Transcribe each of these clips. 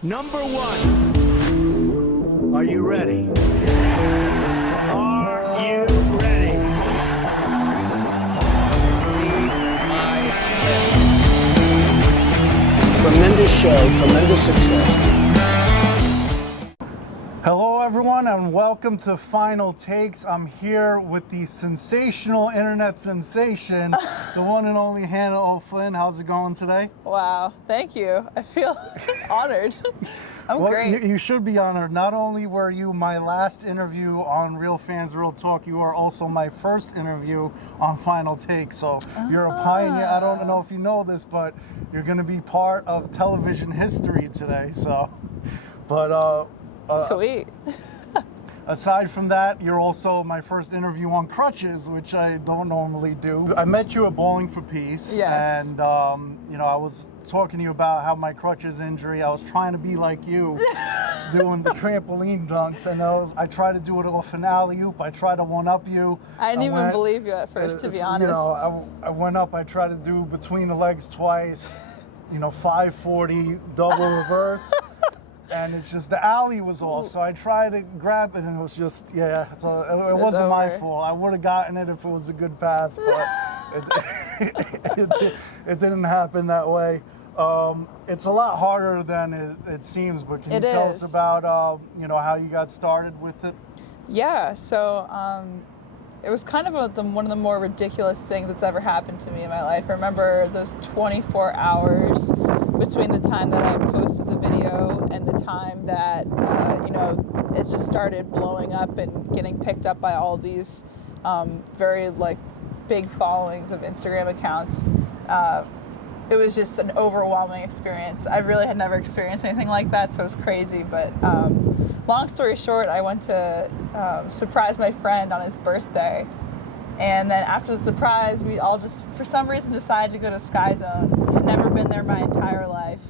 Number one. Are you ready? Are you ready? Tremendous show, tremendous success. Hello everyone and welcome to Final Takes. I'm here with the sensational internet sensation, the one and only Hannah O'Flynn. How's it going today? Wow, thank you. I feel honored. I'm great. You should be honored. Not only were you my last interview on Real Fans Real Talk, you are also my first interview on Final Take. So you're a pioneer. I don't know if you know this, but you're going to be part of television history today. Sweet. Aside from that, you're also my first interview on crutches, which I don't normally do. I met you at Bowling for Peace. Yes. And, I was talking to you about how my crutches injury, I was trying to be like you, doing the trampoline dunks. And I tried to do it off an alley-oop. I tried to one-up you. I didn't even believe you at first, to be honest. I went up, I tried to do between the legs twice, 540, double reverse. And it's just the alley was off, so I tried to grab it, and it was just, so it wasn't my fault. I would have gotten it if it was a good pass, but it didn't happen that way. It's a lot harder than it seems, but can you tell us about, how you got started with it? Yeah, so it was kind of one of the more ridiculous things that's ever happened to me in my life. I remember those 24 hours between the time that I posted the video and the time that, it just started blowing up and getting picked up by all these very, big followings of Instagram accounts. It was just an overwhelming experience. I really had never experienced anything like that, so it was crazy. But long story short, I went to surprise my friend on his birthday. And then after the surprise, we all just, for some reason, decided to go to Sky Zone. Had never been there my entire life.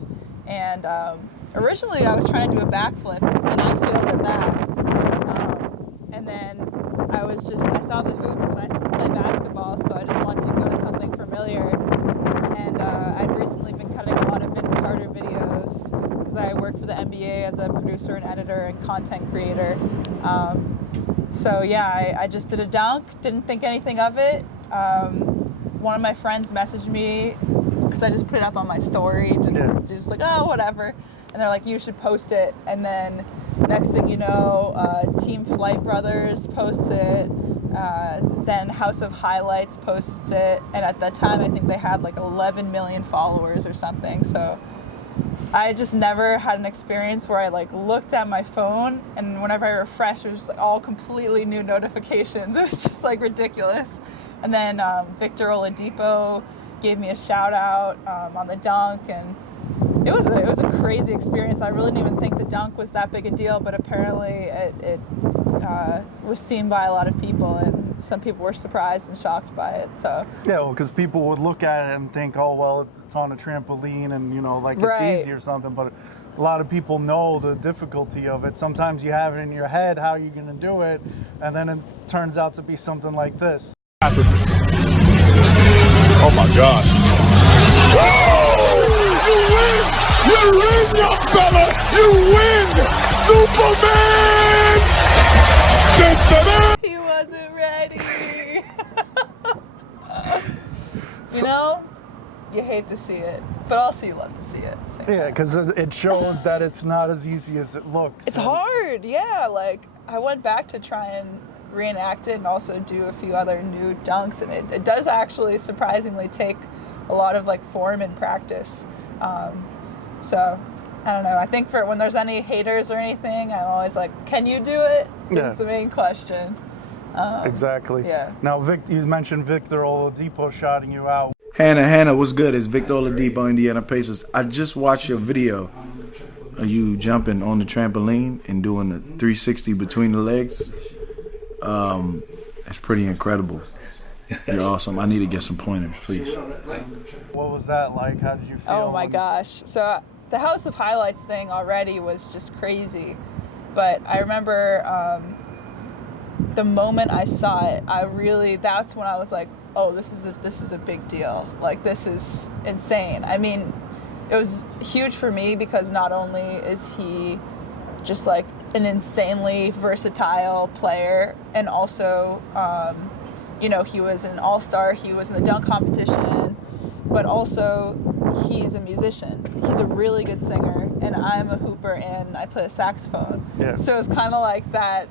And originally, I was trying to do a backflip, and I failed at that. And then I saw the hoops, and I play basketball, so I just wanted to go to something familiar. And I'd recently been cutting a lot of Vince Carter videos because I work for the NBA as a producer and editor and content creator. I just did a dunk, didn't think anything of it. One of my friends messaged me because I just put it up on my story, just like, oh, whatever. And they're like, you should post it. And then next thing you know, Team Flight Brothers posts it. Then House of Highlights posts it. And at that time, I think they had 11 million followers or something. So I just never had an experience where I looked at my phone, and whenever I refreshed, it was just all completely new notifications. It was just ridiculous. And then Victor Oladipo gave me a shout out on the dunk, and it was a crazy experience. I really didn't even think the dunk was that big a deal, but apparently it was seen by a lot of people, and some people were surprised and shocked by it. So because people would look at it and think, oh well, it's on a trampoline, and it's easy or something. But a lot of people know the difficulty of it. Sometimes you have it in your head how you're gonna do it, and then it turns out to be something like this. Oh my gosh. You win! You win, young fella! You win! Superman! He wasn't ready. You hate to see it, but also you love to see it. Because it shows that it's not as easy as it looks. It's hard, yeah. I went back to try and reenact it and also do a few other new dunks, and it does actually surprisingly take a lot of form and practice. So I don't know. I think for when there's any haters or anything, I'm always like, can you do it? Is the main question. Exactly. Yeah. Now, you mentioned Victor Oladipo shouting you out. Hannah, what's good? It's Victor Oladipo, Indiana Pacers. I just watched your video of you jumping on the trampoline and doing the 360 between the legs. It's pretty incredible. You're awesome. I need to get some pointers, please. What was that like? How did you feel? Oh my gosh. So the House of Highlights thing already was just crazy. But I remember the moment I saw it, that's when I was like, oh, this is a big deal. This is insane. I mean, it was huge for me because not only is he just like an insanely versatile player, and also, you know, he was an all-star, he was in the dunk competition, but also he's a musician. He's a really good singer, and I'm a hooper and I play the saxophone. Yeah. So it's kind of like that.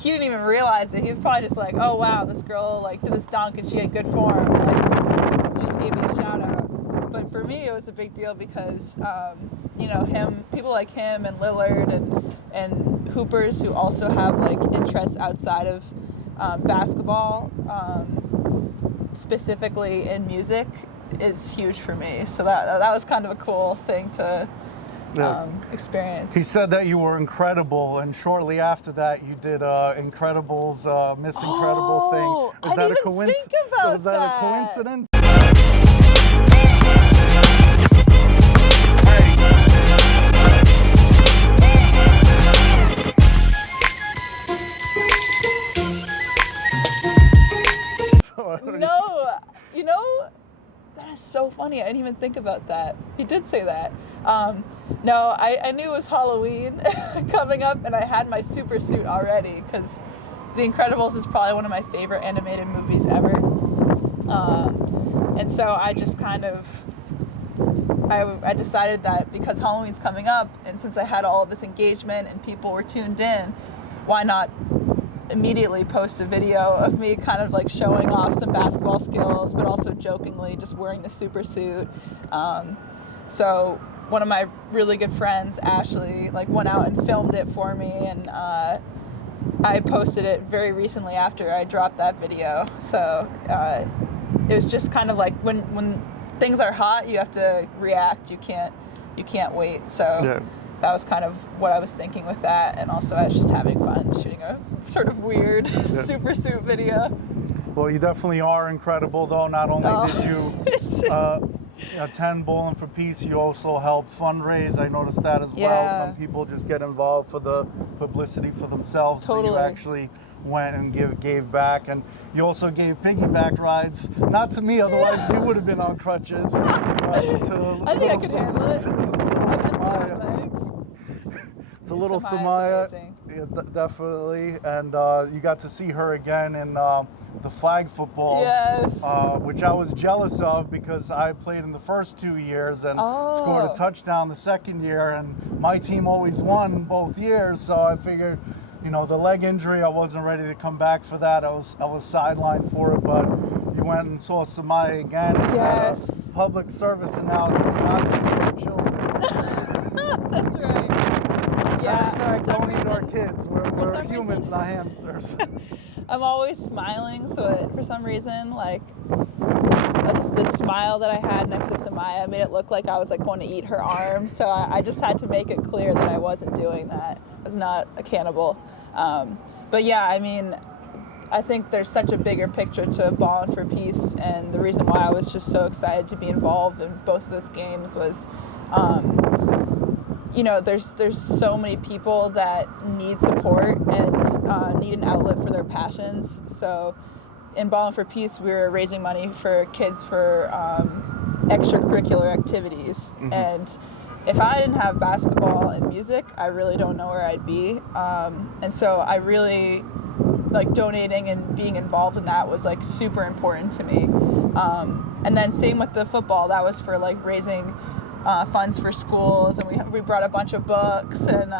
He didn't even realize it. He was probably just like, oh wow, this girl like did this dunk and she had good form. Like, just gave me a shout out. But for me, it was a big deal because, you know, people like him and Lillard and hoopers who also have like interests outside of basketball, specifically in music, is huge for me. So that was kind of a cool thing to experience. He said that you were incredible, and shortly after that, you did Incredibles, Miss Incredible thing. I didn't even think about Is that a coincidence? No, you know, that is so funny. I didn't even think about that. He did say that. No, I knew it was Halloween coming up, and I had my super suit already because The Incredibles is probably one of my favorite animated movies ever. And so I just kind of, I decided that because Halloween's coming up, and since I had all of this engagement and people were tuned in, why not immediately post a video of me kind of like showing off some basketball skills, but also jokingly just wearing the super suit. So one of my really good friends, Ashley, like went out and filmed it for me, and I posted it very recently after I dropped that video. So it was just kind of like when things are hot, you have to react. You can't wait. So Yeah. that was kind of what I was thinking with that, and also I was just having fun shooting a sort of weird super suit video. Well, you definitely are incredible, though. Not only did you attend Bowling for Peace, you also helped fundraise. I noticed that as well. Yeah. Some people just get involved for the publicity for themselves. But Totally. you actually went and gave back, and you also gave piggyback rides. Not to me, otherwise you would have been on crutches. I think I could handle it. It's a little Samaya's Samaya, amazing. yeah, definitely, and you got to see her again in the flag football, Yes. which I was jealous of because I played in the first 2 years and scored a touchdown the second year, and my team always won both years, so I figured, you know, the leg injury, I wasn't ready to come back for that. I was sidelined for it, but you went and saw Samaya again. And Yes. Public service announcement, not to eat our children. That's right. Yeah. Hashtag don't eat our kids. We're some humans, reason- not hamsters. I'm always smiling, so for some reason, like the smile that I had next to Samaya made it look like I was like going to eat her arm. So I just had to make it clear that I wasn't doing that. I was not a cannibal. But yeah, I mean, I think there's such a bigger picture to Ballin' for Peace, and the reason why I was just so excited to be involved in both of those games was, you know, there's so many people that need support and need an outlet for their passions. So in Ballin' for Peace, we were raising money for kids for extracurricular activities. Mm-hmm. And if I didn't have basketball and music, I really don't know where I'd be. And so I really, like, donating and being involved in that was like super important to me. And then same with the football, that was for like raising funds for schools, and we brought a bunch of books, and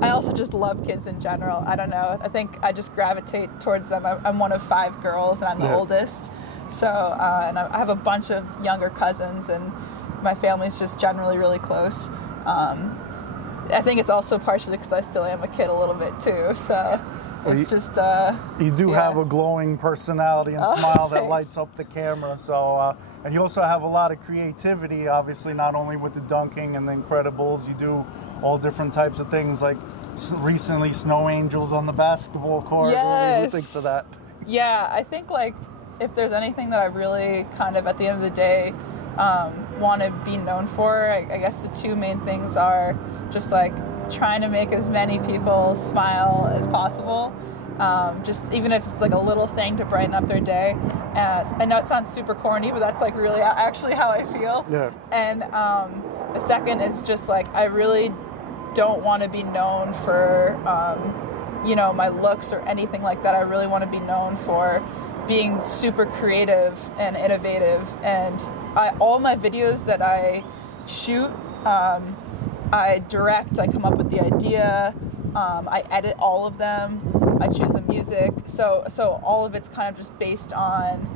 I also just love kids in general. I don't know, I think I just gravitate towards them. I'm one of 5 girls, and I'm the oldest, so and I have a bunch of younger cousins, and my family's just generally really close. I think it's also partially because I still am a kid a little bit too, so it's just You do have a glowing personality and smile that thanks. lights up the camera. So, and you also have a lot of creativity, obviously, not only with the dunking and the Incredibles. You do all different types of things, like recently Snow Angels on the basketball court. Yes. Who thinks of that? Yeah, I think like if there's anything that I really kind of at the end of the day want to be known for, I guess the 2 main things are just like trying to make as many people smile as possible, just even if it's like a little thing to brighten up their day. I know it sounds super corny, but that's like really actually how I feel. Yeah. And the second is just like, I really don't want to be known for, my looks or anything like that. I really want to be known for being super creative and innovative. And all my videos that I shoot, I direct, I come up with the idea, I edit all of them, I choose the music. So all of it's kind of just based on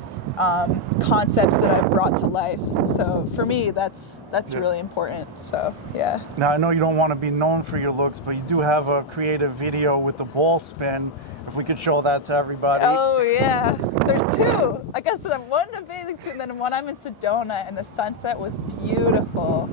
concepts that I've brought to life. So for me, that's really important. So yeah. Now I know you don't want to be known for your looks, but you do have a creative video with the ball spin. If we could show that to everybody. Oh yeah, there's two. I guess one in a bathing suit, and then one I'm in Sedona, and the sunset was beautiful.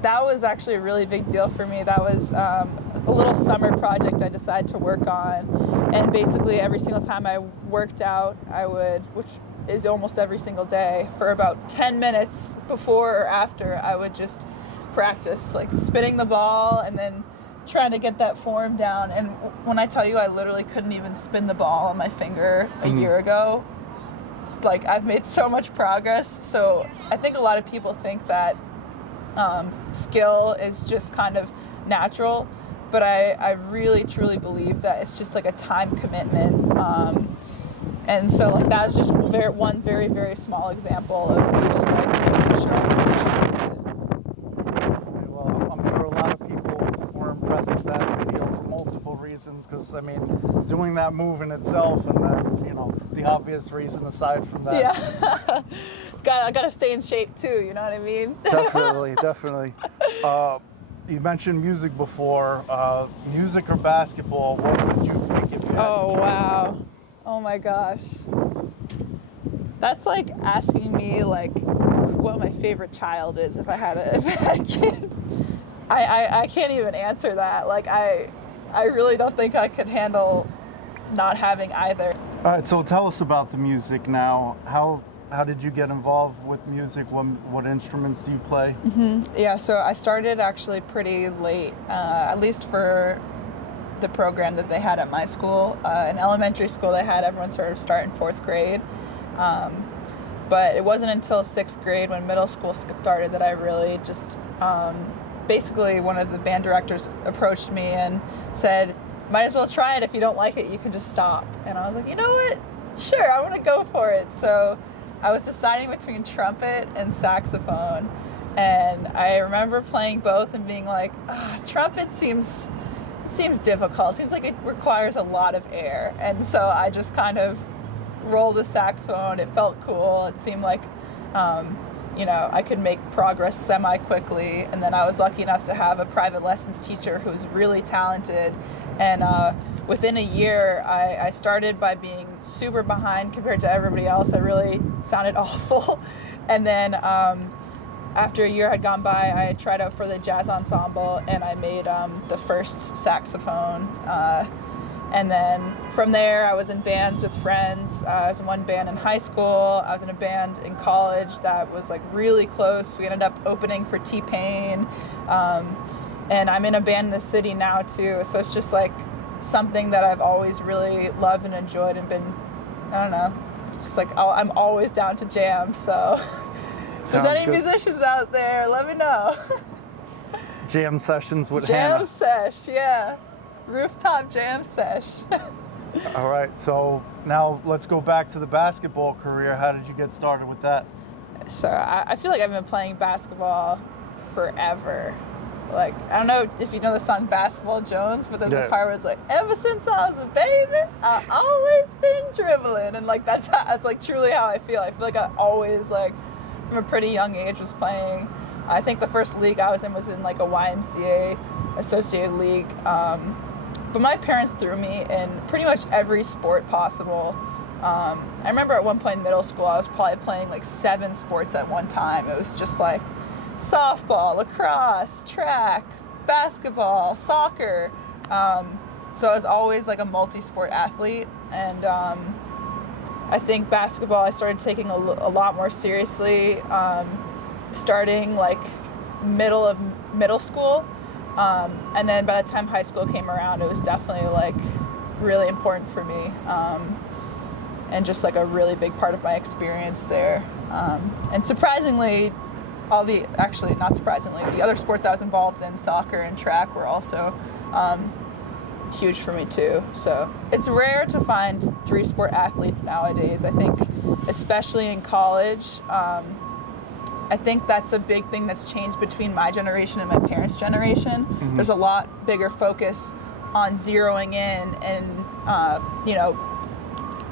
That was actually a really big deal for me. That was a little summer project I decided to work on. And basically every single time I worked out, I would, which is almost every single day, for about 10 minutes before or after, I would just practice like spinning the ball and then trying to get that form down. And when I tell you I literally couldn't even spin the ball on my finger a year ago, like I've made so much progress. So I think a lot of people think that skill is just kind of natural, but I really truly believe that it's just like a time commitment, and so like that's just one very, very small example of me just like making sure Well, I'm sure a lot of people were impressed with that video for multiple reasons, because I mean, doing that move in itself, and then the obvious reason aside from that. Yeah. I gotta stay in shape too, you know what I mean? Definitely. You mentioned music before. Music or basketball, what would you pick if you had Oh to choose? wow. Oh my gosh. That's like asking me like what my favorite child is if I had a kid. I can't even answer that. Like I really don't think I could handle not having either. All right, so tell us about the music now. How did you get involved with music? What instruments do you play? Yeah, so I started actually pretty late, at least for the program that they had at my school. In elementary school, they had everyone sort of start in 4th grade. But it wasn't until 6th grade when middle school started that I really just, basically one of the band directors approached me and said, might as well try it. If you don't like it, you can just stop. And I was like, you know what? Sure, I want to go for it. So I was deciding between trumpet and saxophone, and I remember playing both and being like, trumpet seems difficult. It seems like it requires a lot of air. And so I just kind of rolled a saxophone. It felt cool. It seemed like, I could make progress semi-quickly. And then I was lucky enough to have a private lessons teacher who was really talented. And within a year, I started by being super behind compared to everybody else. I really sounded awful. And then after a year had gone by, I tried out for the jazz ensemble, and I made the first saxophone. And then from there, I was in bands with friends. I was in one band in high school. I was in a band in college that was like really close. We ended up opening for T-Pain. And I'm in a band in the city now too. So it's just like something that I've always really loved and enjoyed and been, I don't know, just like I'm always down to jam. So if there's any musicians out there, let me know. Jam sessions with Hannah. Jam sesh, yeah. Rooftop jam sesh. All right, so now let's go back to the basketball career. How did you get started with that? So I feel like I've been playing basketball forever. Like, I don't know if you know the song Basketball Jones, but there's a part where it's like, ever since I was a baby, I've always been dribbling. And like, that's like truly how I feel. I feel like I always, like, from a pretty young age was playing. I think the first league I was in like a YMCA associated league. But my parents threw me in pretty much every sport possible. I remember at one point in middle school, I was probably playing like 7 sports at one time. It was just like softball, lacrosse, track, basketball, soccer. So I was always like a multi-sport athlete. And I think basketball I started taking a lot more seriously, starting like middle school. And then by the time high school came around, it was definitely like really important for me, and just like a really big part of my experience there. And surprisingly, not surprisingly, the other sports I was involved in, soccer and track, were also huge for me too. So it's rare to find 3-sport athletes nowadays. I think, especially in college, I think that's a big thing that's changed between my generation and my parents' generation. Mm-hmm. There's a lot bigger focus on zeroing in and,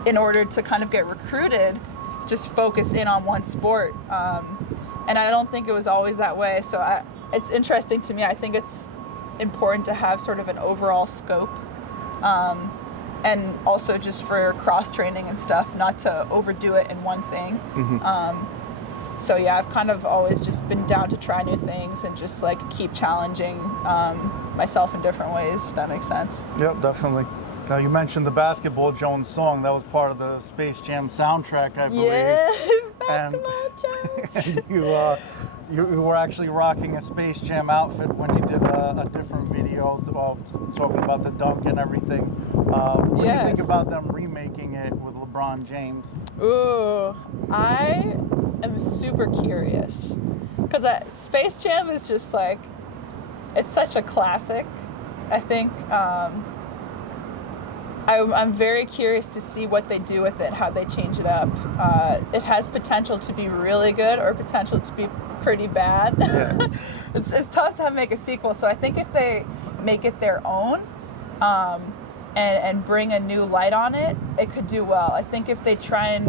in order to kind of get recruited, just focus in on one sport. And I don't think it was always that way. So it's interesting to me. I think it's important to have sort of an overall scope. And also just for cross-training and stuff, not to overdo it in one thing. Mm-hmm. So yeah, I've kind of always just been down to try new things and just like keep challenging myself in different ways, if that makes sense. Yep, definitely. Now you mentioned the Basketball Jones song. That was part of the Space Jam soundtrack, I believe. Yeah, Basketball Jones. You were actually rocking a Space Jam outfit when you did a different video talking about the dunk and everything. What do you think about them remaking it with LeBron James? Ooh, I am super curious because Space Jam is just like, it's such a classic. I think I'm very curious to see what they do with it, how they change it up. It has potential to be really good or potential to be pretty bad. Yeah. It's tough to make a sequel, so I think if they make it their own and bring a new light on it, it could do well. I think if they try and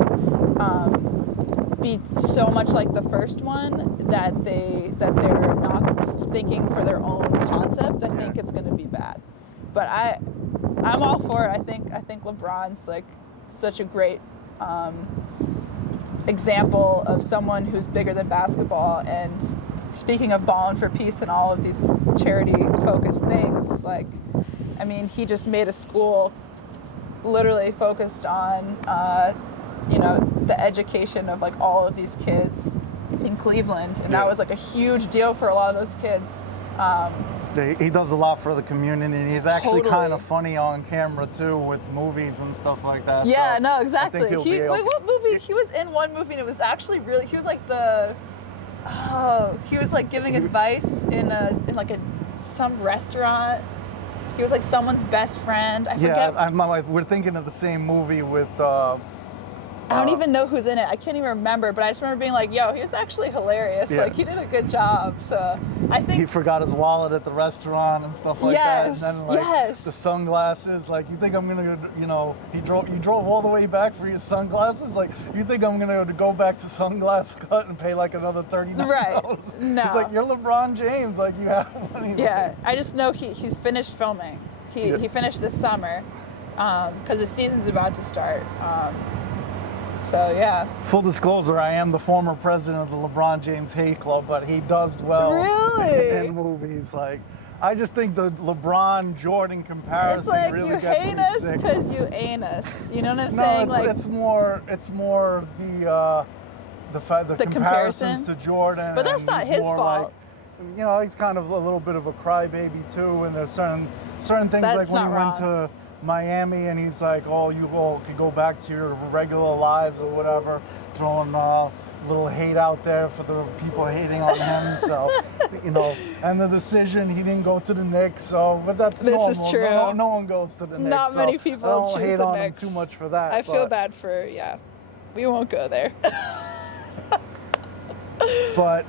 be so much like the first one that they're not thinking for their own concepts, I think it's going to be bad. But I'm all for it. I think LeBron's like such a great example of someone who's bigger than basketball. And speaking of Ballin' for Peace and all of these charity-focused things, like, I mean, he just made a school literally focused on, the education of like all of these kids in Cleveland, and that was like a huge deal for a lot of those kids. He does a lot for the community, and he's actually kind of funny on camera too with movies and stuff like that. Yeah, so no, exactly. I think what movie? He was in one movie, and it was actually really. He was like he was like giving advice in some restaurant. He was like someone's best friend. I forget. Yeah, we're thinking of the same movie with. I don't even know who's in it. I can't even remember, but I just remember being like, yo, he was actually hilarious. Yeah. Like, he did a good job. So I think... He forgot his wallet at the restaurant and stuff like that. And then, the sunglasses. Like, you think I'm going to, you drove all the way back for your sunglasses? Like, you think I'm going to go back to Sunglass Hut and pay, like, another $39? Right. No. He's like, you're LeBron James. Like, you have money. Yeah. I just know he's finished filming. He finished this summer because the season's about to start. So, yeah. Full disclosure, I am the former president of the LeBron James Hate Club, but he does well in movies. Like, I just think the LeBron-Jordan comparison really gets me sick. It's like, you hate us because you ain't us. You know what I'm saying? No, it's more the comparisons to Jordan. But that's not his fault. Like, he's kind of a little bit of a crybaby, too, and there's certain things like when he went to Miami and he's like, oh, you all could go back to your regular lives or whatever, throwing a little hate out there for the people hating on him. So, and the decision, he didn't go to the Knicks. So, but that's normal. This is true. No one goes to the Knicks. Not many people I don't choose hate the on Knicks. him too much for that. I feel bad for, we won't go there. But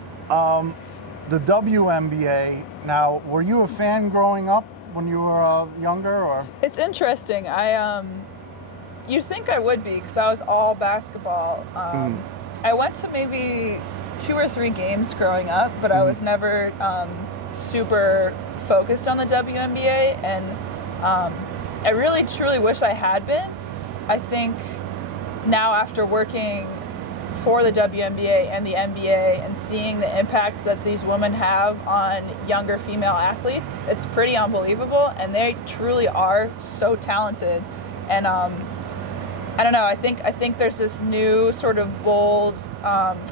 the WNBA, now, were you a fan growing up? When you were younger, or? It's interesting. You'd think I would be because I was all basketball. I went to maybe 2 or 3 games growing up, but I was never super focused on the WNBA, and I really truly wish I had been. I think now after working for the WNBA and the NBA and seeing the impact that these women have on younger female athletes, it's pretty unbelievable, and they truly are so talented. And I don't know, I think there's this new sort of bold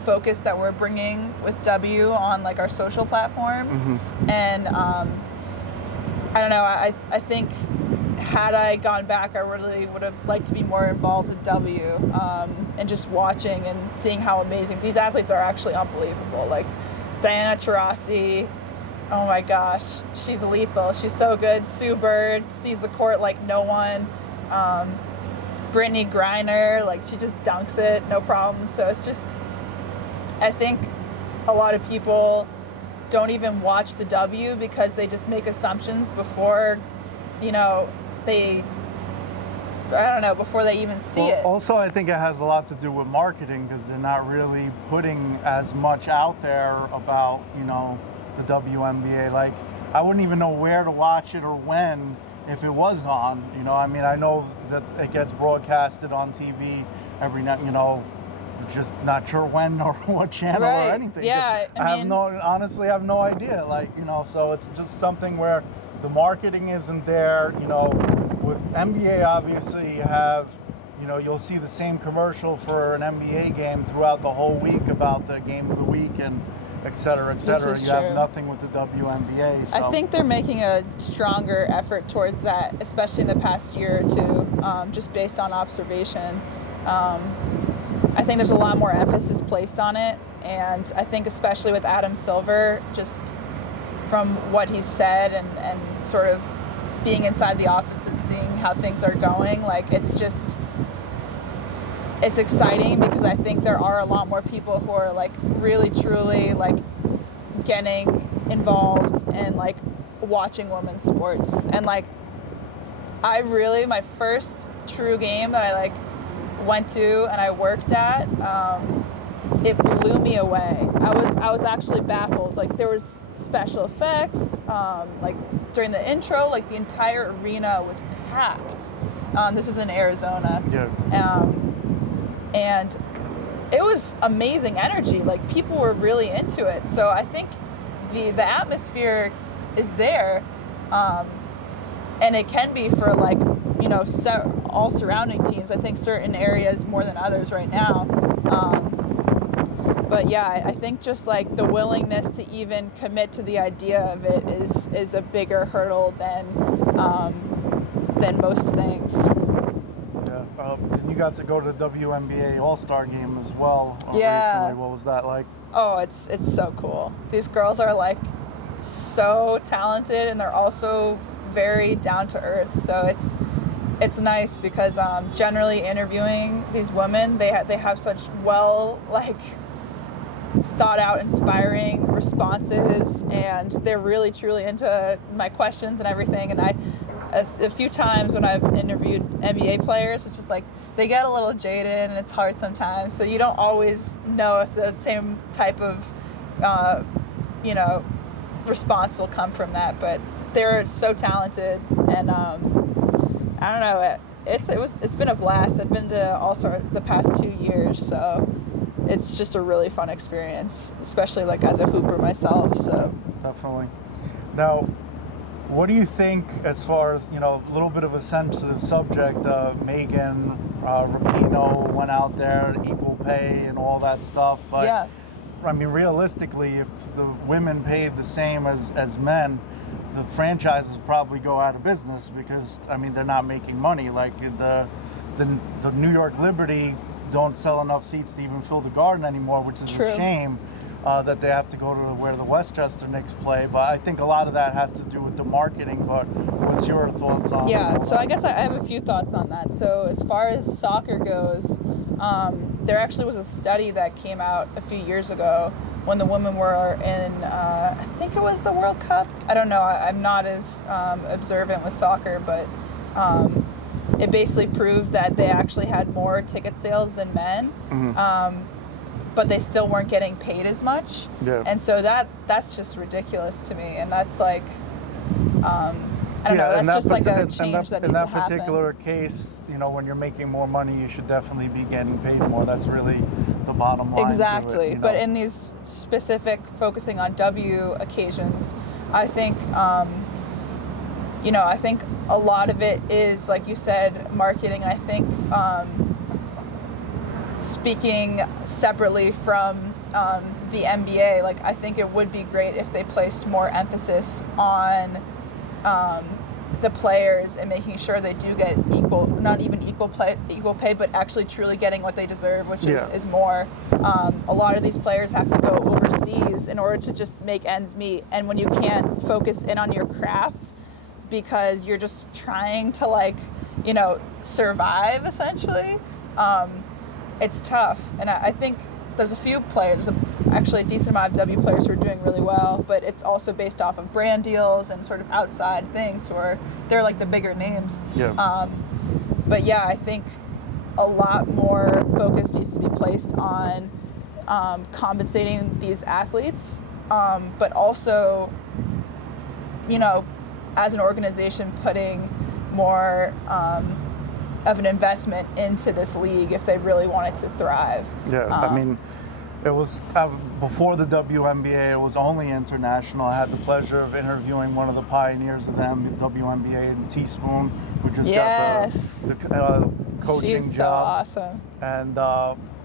focus that we're bringing with W on like our social platforms. And I don't know, I think had I gone back, I really would have liked to be more involved in W, and just watching and seeing how amazing these athletes are. Actually unbelievable. Like Diana Taurasi, oh my gosh, she's lethal. She's so good. Sue Bird sees the court like no one. Brittany Griner, like she just dunks it, no problem. So it's just, I think a lot of people don't even watch the W because they just make assumptions before, before they even see it. Also, I think it has a lot to do with marketing because they're not really putting as much out there about, the WNBA. Like, I wouldn't even know where to watch it or when if it was on. I know that it gets broadcasted on TV every night, just not sure when or what channel Right. or anything. Yeah, Honestly, I have no idea. So it's just something where the marketing isn't there. With NBA, obviously, you have, you'll see the same commercial for an NBA game throughout the whole week about the game of the week and et cetera, et cetera. This is You have true. nothing with the WNBA. So. I think they're making a stronger effort towards that, especially in the past year or two, just based on observation. I think there's a lot more emphasis placed on it, and I think especially with Adam Silver, just from what he's said and sort of being inside the office and seeing how things are going, like it's exciting because I think there are a lot more people who are like really truly like getting involved and like watching women's sports. And like my first true game that I like went to and I worked at, it blew me away. I was actually baffled. Like there was special effects, like during the intro, like the entire arena was packed. This was in Arizona. Yeah. And it was amazing energy. Like people were really into it. So I think the atmosphere is there, and it can be for like all surrounding teams. I think certain areas more than others right now. But yeah, I think just like the willingness to even commit to the idea of it is a bigger hurdle than most things. Yeah. And you got to go to the WNBA All-Star game as well Yeah. recently. What was that like? Oh, it's so cool. These girls are like so talented, and they're also very down to earth. So it's nice because generally interviewing these women, they have such thought out, inspiring responses, and they're really truly into my questions and everything. And a few times when I've interviewed NBA players, it's just like they get a little jaded and it's hard sometimes. So you don't always know if the same type of response will come from that. But they're so talented, and I don't know. It's been a blast. I've been to All-Star the past 2 years, so it's just a really fun experience, especially like as a hooper myself. So Definitely. Now, what do you think as far as, a little bit of a sensitive subject, Megan Rapinoe went out there, equal pay and all that stuff, but yeah. I mean, realistically, if the women paid the same as men, the franchises probably go out of business because, they're not making money. Like the New York Liberty don't sell enough seats to even fill the Garden anymore, which is True. a shame that they have to go to where the Westchester Knicks play. But I think a lot of that has to do with the marketing. But what's your thoughts on Yeah, so that? I guess I have a few thoughts on that. So as far as soccer goes, there actually was a study that came out a few years ago when the women were in, I think it was the World Cup. I don't know. I'm not as observant with soccer, but it basically proved that they actually had more ticket sales than men. Mm-hmm. But they still weren't getting paid as much. Yeah. And so that's just ridiculous to me. And that's like, I don't know, that's just like a change that needs to happen. In that particular case, when you're making more money, you should definitely be getting paid more. That's really the bottom line. Exactly. To it, But in these specific focusing on W occasions, I think, I think a lot of it is, like you said, marketing. And I think speaking separately from the NBA, like I think it would be great if they placed more emphasis on the players and making sure they do get equal, not even equal pay, but actually truly getting what they deserve, which is more. A lot of these players have to go overseas in order to just make ends meet, and when you can't focus in on your craft because you're just trying to, like, you know, survive essentially, it's tough. And I think there's a few players, actually a decent amount of W players who are doing really well, but it's also based off of brand deals and sort of outside things where they're like the bigger names. Yeah. But yeah, I think a lot more focus needs to be placed on compensating these athletes, but also, you know, as an organization, putting more of an investment into this league if they really want it to thrive. Yeah, I mean, it was before the WNBA, it was only international. I had the pleasure of interviewing one of the pioneers of the WNBA, Teaspoon, who just got the coaching She's so job. awesome. And,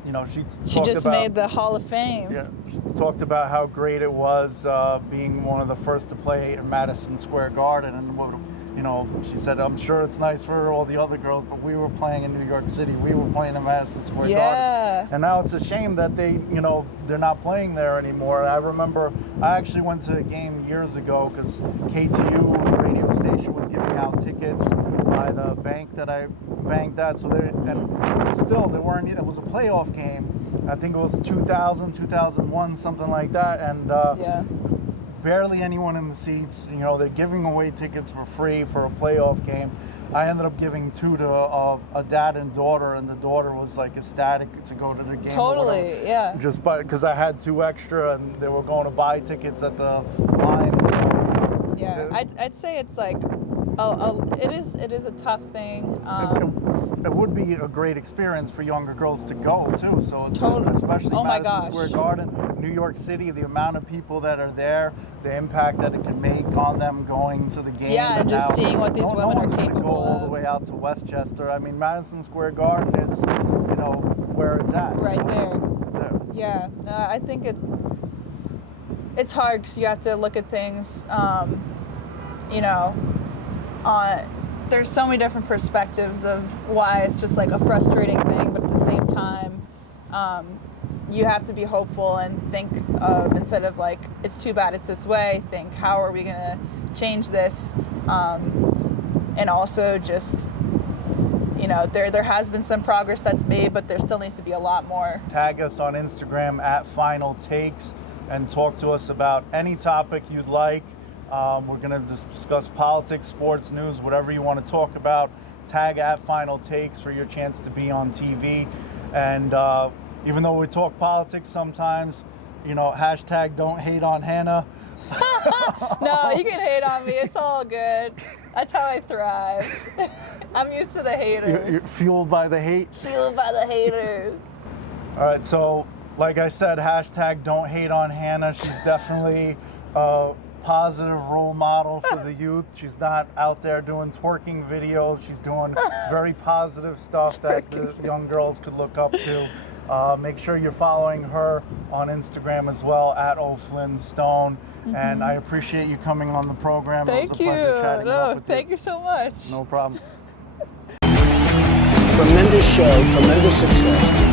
you know, she just made the Hall of Fame. Yeah, she talked about how great it was being one of the first to play in Madison Square Garden, and what, you know, she said, I'm sure it's nice for all the other girls, but we were playing in New York City. We were playing in Madison Square Garden. And now it's a shame that they, you know, they're not playing there anymore. I remember I actually went to a game years ago because KTU, the radio station, was giving out tickets by the bank that I banked at. So they, and still, there weren't, it was a playoff game. I think it was 2000, 2001, something like that. And barely anyone in the seats. You know, they're giving away tickets for free for a playoff game. I ended up giving 2 to a dad and daughter, and the daughter was like ecstatic to go to the game. Totally, yeah. Just because I had 2 extra, and they were going to buy tickets at the line. So yeah, I'd say it's like, it is a tough thing. It would be a great experience for younger girls to go too. So it's especially Oh my Madison Square Garden, New York City, the amount of people that are there, the impact that it can make on them going to the game. Yeah, and just now, seeing what these women are one's gonna capable go all the of. way out to Westchester. I mean, Madison Square Garden is, you know, where it's at. Right there. Yeah, no, I think it's hard because you have to look at things, you know, there's so many different perspectives of why it's just like a frustrating thing, but at the same time, you have to be hopeful and think of, instead of like, it's too bad it's this way, think, how are we gonna change this? And also just, you know, there has been some progress that's made, but there still needs to be a lot more. Tag us on Instagram at Final Takes and talk to us about any topic you'd like. We're going to discuss politics, sports, news, whatever you want to talk about. Tag at Final Takes for your chance to be on TV. And even though we talk politics sometimes, you know, hashtag don't hate on Hannah. No, you can hate on me. It's all good. That's how I thrive. I'm used to the haters. You're fueled by the hate? Fueled by the haters. All right, so like I said, hashtag don't hate on Hannah. She's definitely positive role model for the youth. She's not out there doing twerking videos. She's doing very positive stuff that the young girls could look up to. Make sure you're following her on Instagram as well, at @OFlynnStone. And I appreciate you coming on the program. It was a pleasure chatting up with thank you so much. No problem. Tremendous show, tremendous success.